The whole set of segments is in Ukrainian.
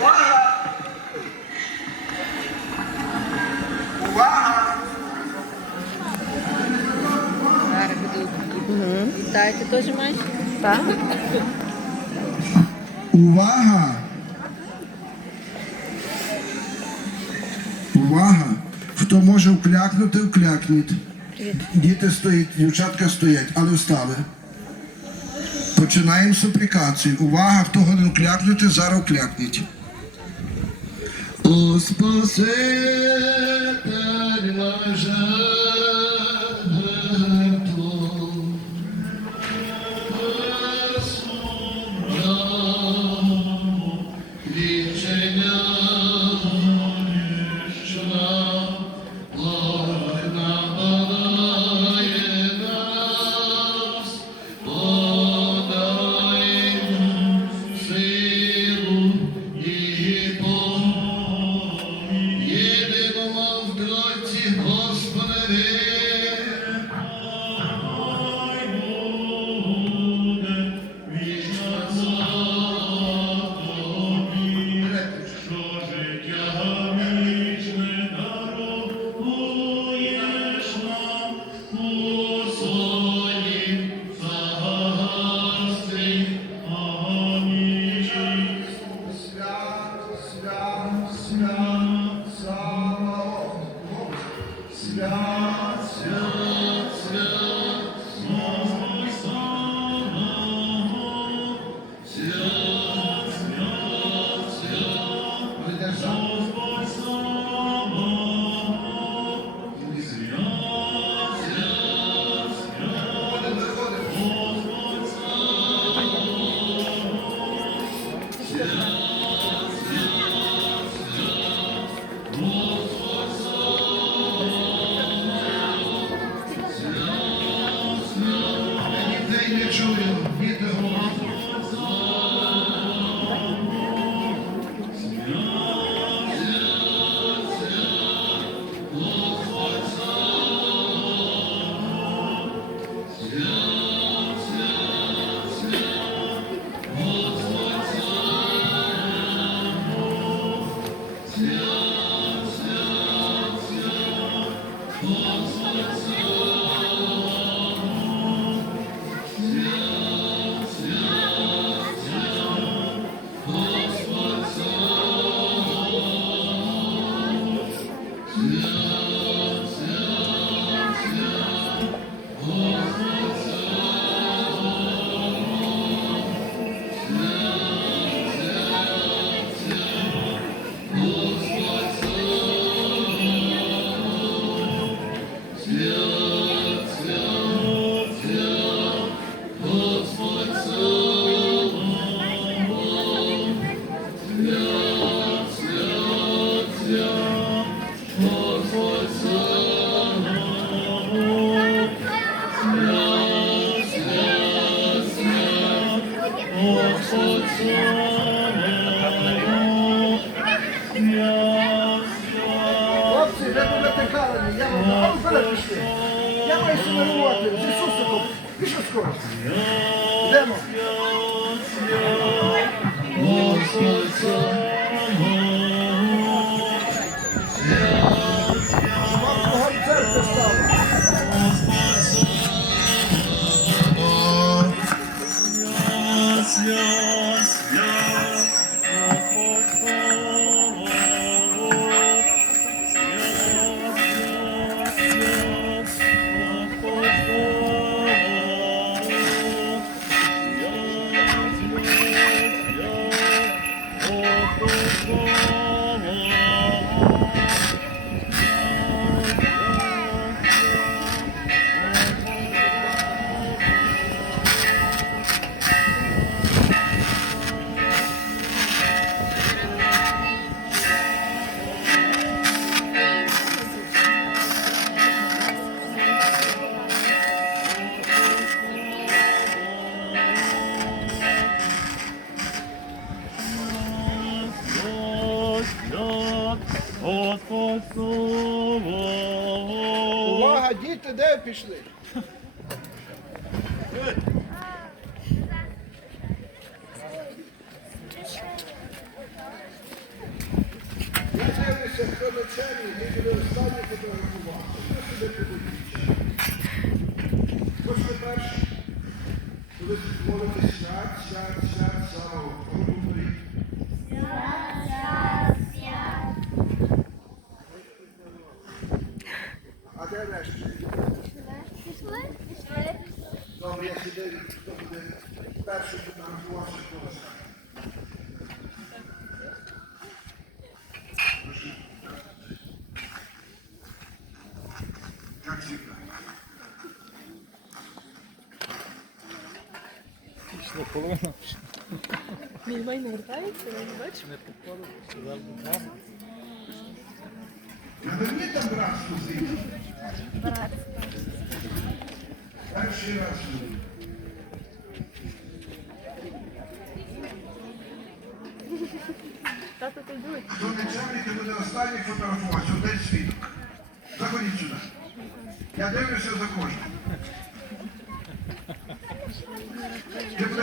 Увага! Увага! Буду. Теж маєш? Так. Увага! Увага! Хто може вклякнути, вклякніть. Діти стоять, дівчатка стоять, але встали. Починаємо суплікацію. Увага, хто не уклякнути, зараз уклякніть. О Спаситель наш Дітей не чую, Пішли pішли. Я дивлюся, хто на цілі, ми буде останні фотографувати. Хто себе не боїться? Хоч ви перші, коли молитесь, шат, шат, шат, самого. Май не вертається, я не бачу. Не попало, сказав, будь ласка. Наверни там братство зійде. Перший раз. Тато ти йдуть. Хто начальник і буде останній фотографуватися, один свідок. Заходіть сюди. Я дивлюся за кожним. Я тебе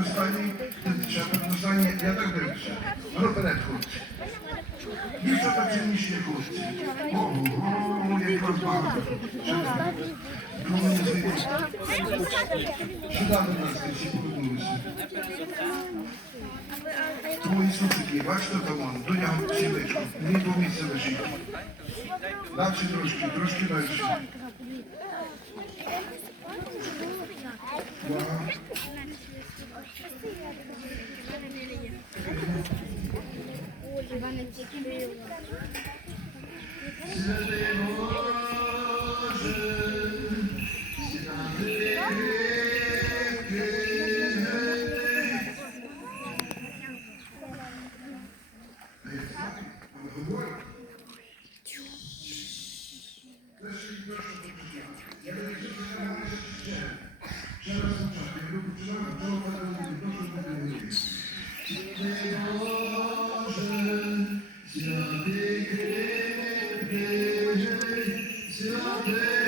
останній, ти ще тебе останній. Я так дивлюся. Вперед, хлопці. Дівчата цінніші хлопці. Ого, як вас багато. Мені здається. Сюди до нас, всі повернулися. Твої сусіки, бачите там до нього сілечко, не по місці лежить. Далі трошки, трошки далі. Ага. Amen.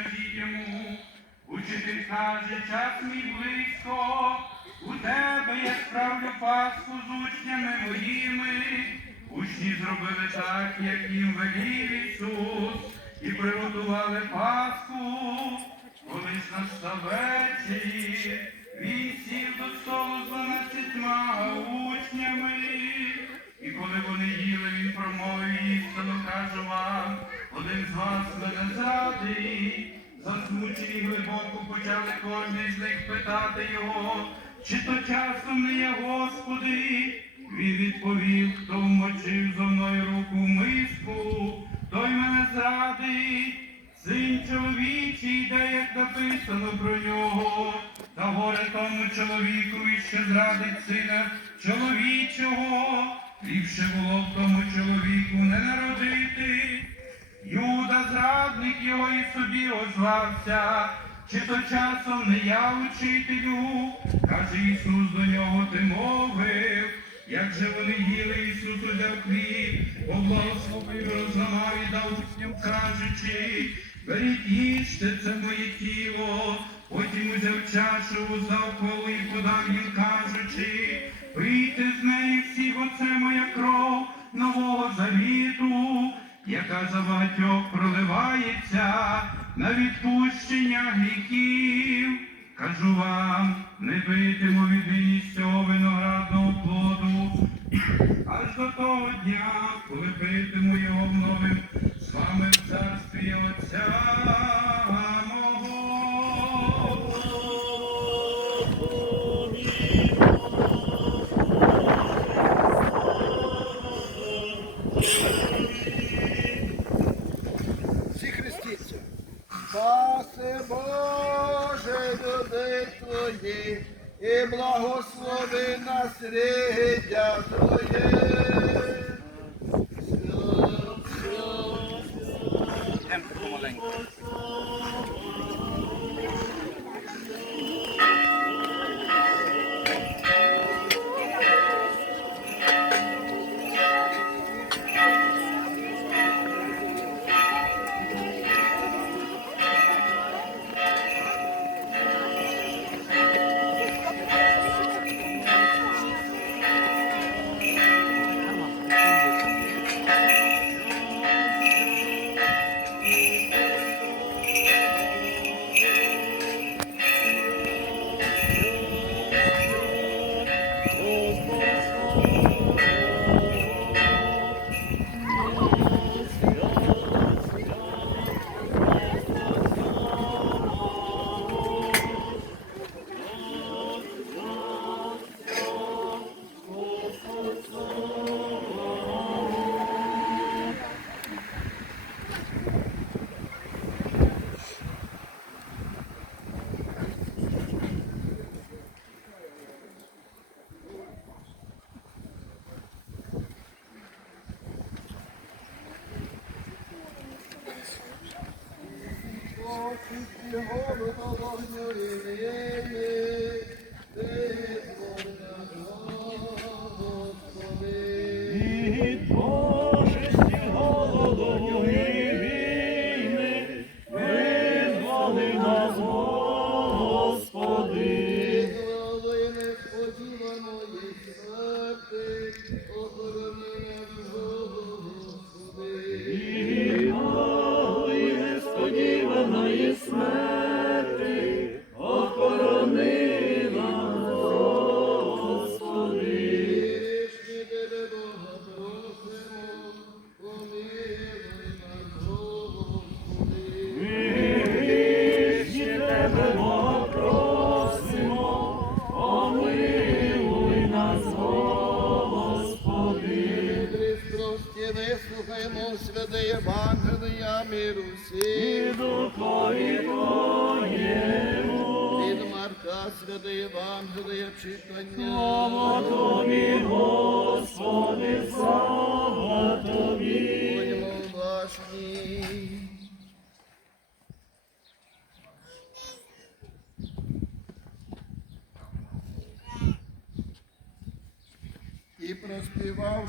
Скажіть йому, учитель каже, час мій близько, у тебе я справлю Пасху з учнями моїми. Учні зробили так, як їм велів Ісус, і приготували Пасху. Колись настав вечір, він сів до столу з дванадцятьма учнями. І коли вони їли, він промовив істину, кажу вам, один з вас зрадить. Засмучені глибоко почали кожен з них питати його, чи то часом не є Господи. Він відповів, хто вмочив зо мною руку в миску, той мене зрадить. Син чоловічий, де як написано про нього, та горе тому чоловікові, що зрадить сина чоловічого, ліпше було б тому чоловіку не народити. Юда, зрадник його і собі озвався, чи то часом не я учителю? Каже Ісус до нього, ти мовив. Як же вони їли, Ісус узяв хліб, поблагословив, розламав і дав учням, кажучи, беріть їжте, це моє тіло. Потім узяв чашу, уздав коло подав їм, кажучи, пийте з неї всі, бо це моя кров нового завіту, яка за багатьох проливається на відпущення гріхів. Кажу вам, не битиму від цього виноградного плоду, аж до того дня, коли питиму його вновим з вами в царстві Отця Боже, люди Твої, і благослови нас рідя Твоє. Господи, голову вогню і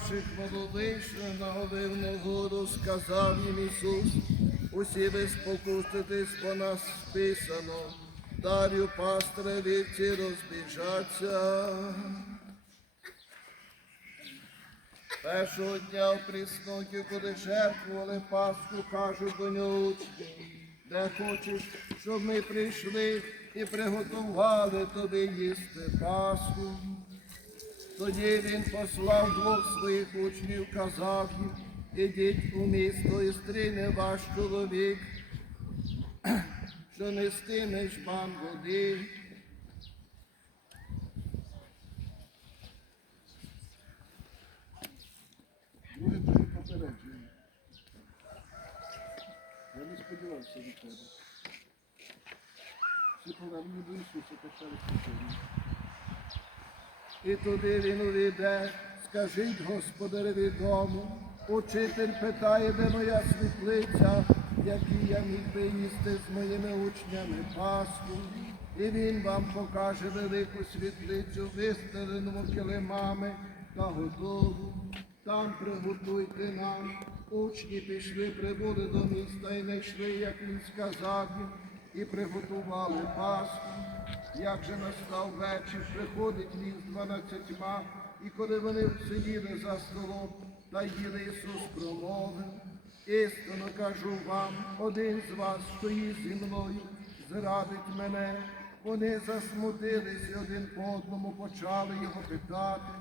проспівавши хваловище на гору, сказав їм Ісус, усі ви спокуститесь, бо нас списано, дарю пастири вівці розбіжаться. Першого дня в прісноті, коли жертвували Пасху, кажуть до нього учні, де хочеш, щоб ми прийшли і приготували тобі їсти Пасху. Тоді він послав двох своїх учнів, казав їм, ідіть у місто і стріне ваш чоловік, що нестиме жбан води. Друге дуже. Я не сподівався від тебе. Всі повернені до Ісуса почали спокійно. І туди він увійде, скажіть господареві дому, учитель питає, де моя світлиця, які я міг би їсти з моїми учнями Пасху. І він вам покаже велику світлицю, вистелену килимами та готову. Там приготуйте нам. Учні пішли, прибули до міста і знайшли, як він сказав і приготували Пасху. Як же настав вечір, приходить він з дванадцятьма, і коли вони сиділи за столом, та їли Ісус промовив. Істинно кажу вам, один з вас, що зі мною, зрадить мене. Вони засмутились і один по одному почали його питати,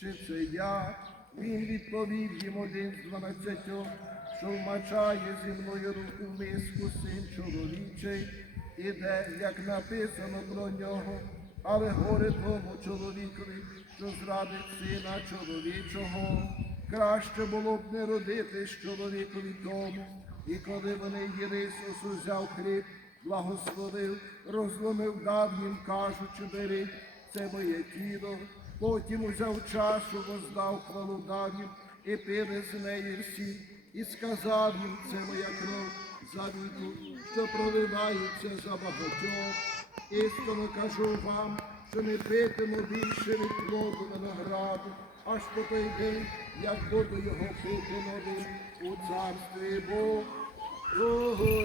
чи це я. Він відповів їм один з дванадцятьох, що вмачає зі мною руку в миску син чоловічий, іде, як написано про нього, але горе тому чоловікові, що зрадить сина чоловічого. Краще було б не родитись чоловікові тому. І коли вони їли, Ісус узяв хліб, благословив, розломив, дав їм, кажучи, бери, це моє тіло. Потім узяв чашу, воздав хвалу дав їм, і пили з неї всі, і сказав їм, це моя кров завіту, що проливається за багатьох. Істинно кажу вам, що не питиму більше від плоду винограду, аж по той день, як буду його пити новим у царстві Божий.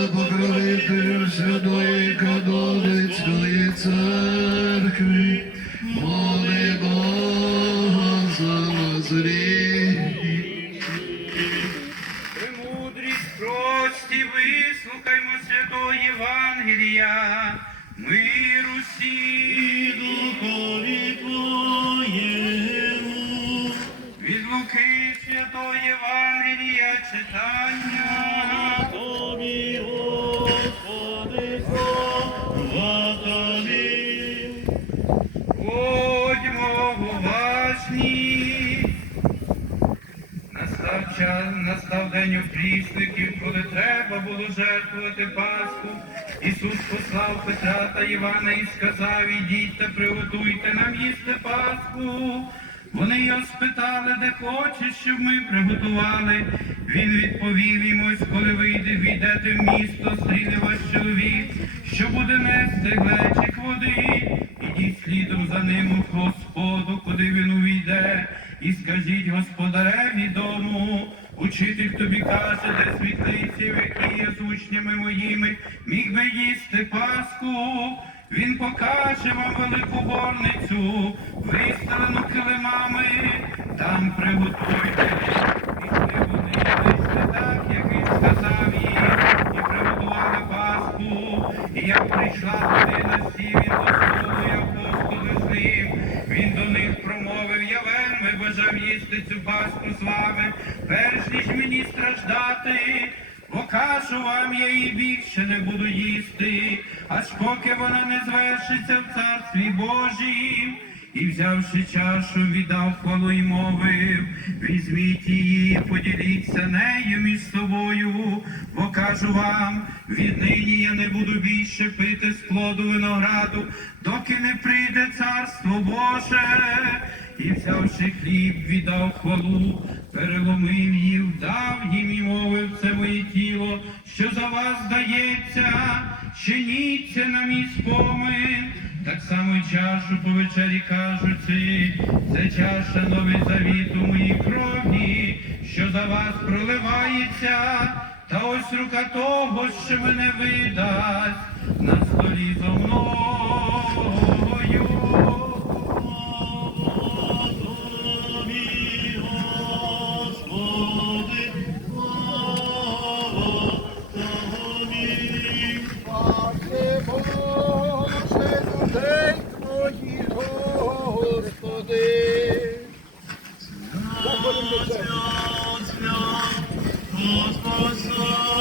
Йосифе, покровитель було жертвувати Пасху. Ісус послав Петра та Івана і сказав, ідіть та приготуйте нам їсти Пасху. Вони його спитали, де хочеш, щоб ми приготували. Він відповів їм, коли вийде, війдете в місто, зустріне ваш чоловік, що буде нести глечик води. Ідіть слідом за ним у Господу, куди він увійде, і скажіть господареві дому. Учитель тобі каже, де світлиці, в які я з учнями моїми міг би їсти Пасху. Він покаже вам велику горницю, вистелену килимами, там приготуйте. Пішли вони, вийшли так, як він сказав їм, і приготували Пасху. І як прийшла година, сів він до і апостоли з ним. Він до них промовив, я вельми бажав їсти цю Пасху з вами, ніж мені страждати. Бо кажу вам, я її більше не буду їсти, аж поки вона не звершиться в царстві Божім. І взявши чашу, віддав хвалу й мовив, візьміть її, поділіться нею між собою, бо кажу вам, віднині я не буду більше пити з плоду винограду, доки не прийде царство Боже. І взявши хліб, віддав хвалу, переломив їв, дав їм і мовив, це моє тіло, що за вас дається, чиніться на мій спомин. Так само й чашу по вечері кажучи, це чаша новий завіт у моїй крові, що за вас проливається, та ось рука того, що мене видасть на столі зо мною. Господь,